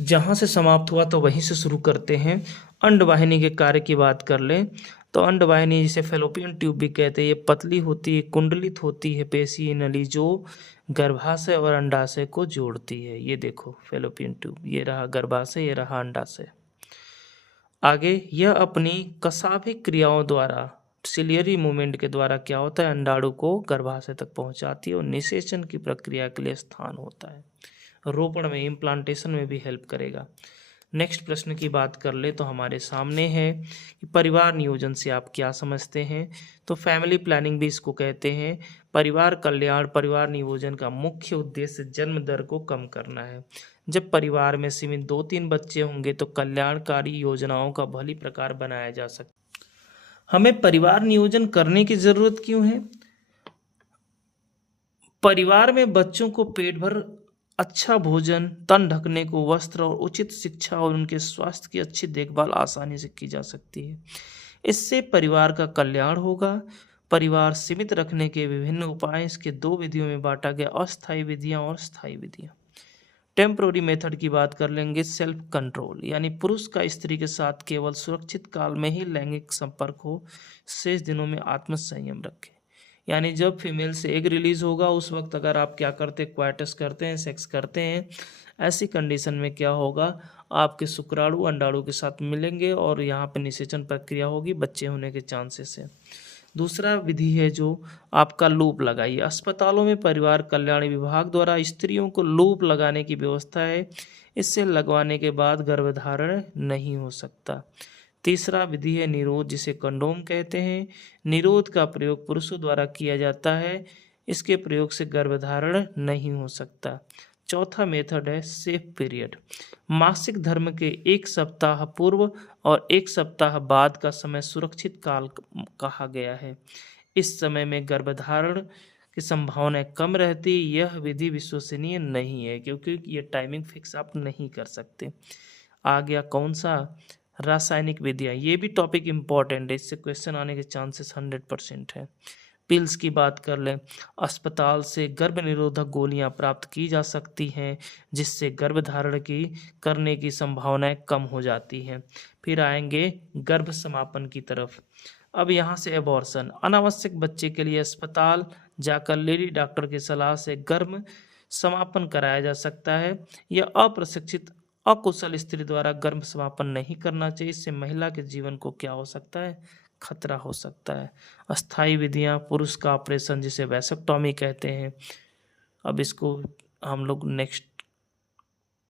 जहाँ से समाप्त हुआ तो वहीं से शुरू करते हैं। अंडवाहिनी के कार्य की बात कर लें तो अंडवाहिनी जिसे फेलोपियन ट्यूब भी कहते हैं, ये पतली होती है, कुंडलित होती है पेशीय नली जो गर्भाशय और अंडाशय को जोड़ती है। ये देखो फेलोपियन ट्यूब, ये रहा गर्भाशय, ये रहा अंडाशय। आगे यह अपनी कशाभिक क्रियाओं द्वारा सिलियरी मूवमेंट के द्वारा क्या होता है, अंडाणु को गर्भाशय तक पहुंचाती है और निषेचन की प्रक्रिया के लिए स्थान होता है। रोपण में, इम्प्लांटेशन में भी हेल्प करेगा। नेक्स्ट प्रश्न की बात कर ले तो हमारे सामने है कि परिवार नियोजन से आप क्या समझते हैं। तो फैमिली प्लानिंग भी इसको कहते हैं। परिवार कल्याण, परिवार नियोजन का मुख्य उद्देश्य जन्म दर को कम करना है। जब परिवार में सीमित 2-3 बच्चे होंगे तो कल्याणकारी योजनाओं का भली प्रकार बनाया जा सकता है। हमें परिवार नियोजन करने की जरूरत क्यों है? परिवार में बच्चों को पेट भर अच्छा भोजन, तन ढकने को वस्त्र और उचित शिक्षा और उनके स्वास्थ्य की अच्छी देखभाल आसानी से की जा सकती है। इससे परिवार का कल्याण होगा। परिवार सीमित रखने के विभिन्न उपाय इसके 2 विधियों में बांटा गया, अस्थायी विधियां और स्थायी विधियां। टेम्पररी मेथड की बात कर लेंगे, सेल्फ कंट्रोल, यानी पुरुष का स्त्री के साथ केवल सुरक्षित काल में ही लैंगिक संपर्क हो, शेष दिनों में आत्म संयम रखें। यानी जब फीमेल से एग रिलीज होगा उस वक्त अगर आप क्या करते, क्वाइटस करते हैं, सेक्स करते हैं, ऐसी कंडीशन में क्या होगा, आपके शुक्राणु अंडाणु के साथ मिलेंगे और यहाँ पे निषेचन प्रक्रिया होगी, बच्चे होने के चांसेस है। दूसरा विधि है जो आपका लूप लगाइए। अस्पतालों में परिवार कल्याण विभाग द्वारा स्त्रियों को लूप लगाने की व्यवस्था है। इससे लगवाने के बाद गर्भधारण नहीं हो सकता। तीसरा विधि है निरोध, जिसे कंडोम कहते हैं। निरोध का प्रयोग पुरुषों द्वारा किया जाता है। इसके प्रयोग से गर्भधारण नहीं हो सकता। चौथा मेथड है सेफ पीरियड। मासिक धर्म के 1 सप्ताह पूर्व और 1 सप्ताह बाद का समय सुरक्षित काल कहा गया है। इस समय में गर्भधारण की संभावना कम रहती। यह विधि विश्वसनीय नहीं है क्योंकि ये टाइमिंग फिक्स आप नहीं कर सकते। आ गया कौन सा, रासायनिक विधियाँ। ये भी टॉपिक इम्पॉर्टेंट है, इससे क्वेश्चन आने के चांसेस 100% है। पिल्स की बात कर लें, अस्पताल से गर्भ निरोधक गोलियां प्राप्त की जा सकती हैं जिससे गर्भधारण की करने की संभावनाएं कम हो जाती हैं। फिर आएंगे गर्भ समापन की तरफ। अब यहाँ से एबॉर्शन, अनावश्यक बच्चे के लिए अस्पताल जाकर लेडी डॉक्टर की सलाह से गर्भ समापन कराया जा सकता है। यह अप्रशिक्षित अकुशल स्त्री द्वारा गर्भ समापन नहीं करना चाहिए। इससे महिला के जीवन को क्या हो सकता है, खतरा हो सकता है। अस्थायी विधियां, पुरुष का ऑपरेशन जिसे वैसेक्टॉमी कहते हैं। अब इसको हम लोग नेक्स्ट